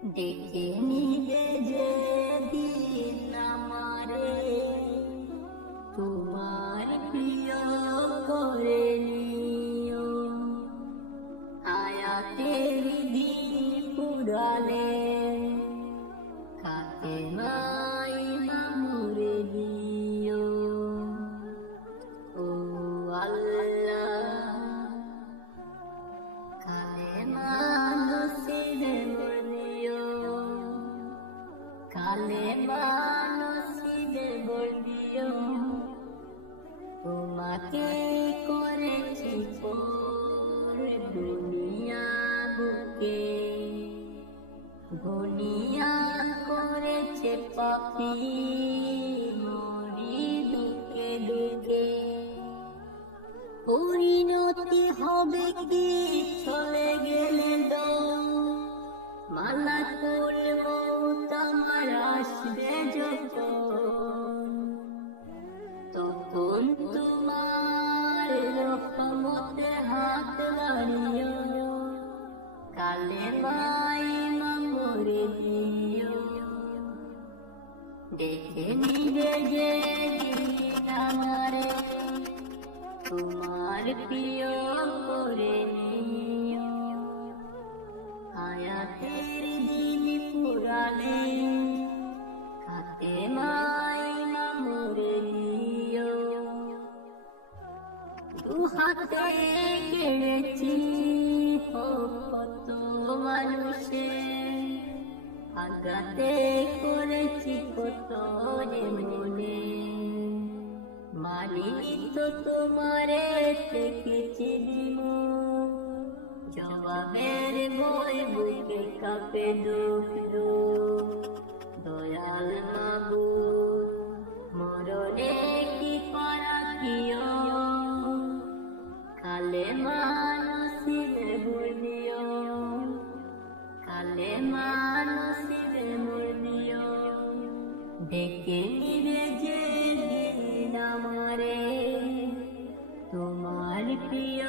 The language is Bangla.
ডেকে নিবে যেদিন আমারে তোমার প্রিয় করে নিও। হায়াতের দিন পুরালে কাকে মাই মামুরে দিও। ও আল্লাহ কালেমা নসিবে বলিও, কালেমা নসিবে বলিও। তোমাকে করেছি পর দুনিয়া বুকে, দুনিয়া করেছে পাপি মরি দুঃখে দুঃখে। পরিণতি হবে কি চলে গেলে দম, মালাকুল মউত আমার আসবে যখন, তখন তোমার রহমতে হাত বাড়িও, কালেমাই মামুরে দিও। দেখে নিবে যেদিন আমারে তোমার প্রিয় করে নিও। হায়াতের দিন পুরালে হাতে মাই মামুরে দিও। দু হাতে গেড়েছি কত মানুষের, আঘাতে করেছি কত যে মনে। মানিনি তো তোমারে দেখেছি দিমু, জবাবের বই বুকে কাঁপে দুঃখ দুঃখ। দয়াল মাবুদ মরণে কি করা কিও, কালেমা নসিবে বলিও, কালেমা নসিবে বলিও। ডেকে নিবে যেদিন আমারে তোমার প্রিয়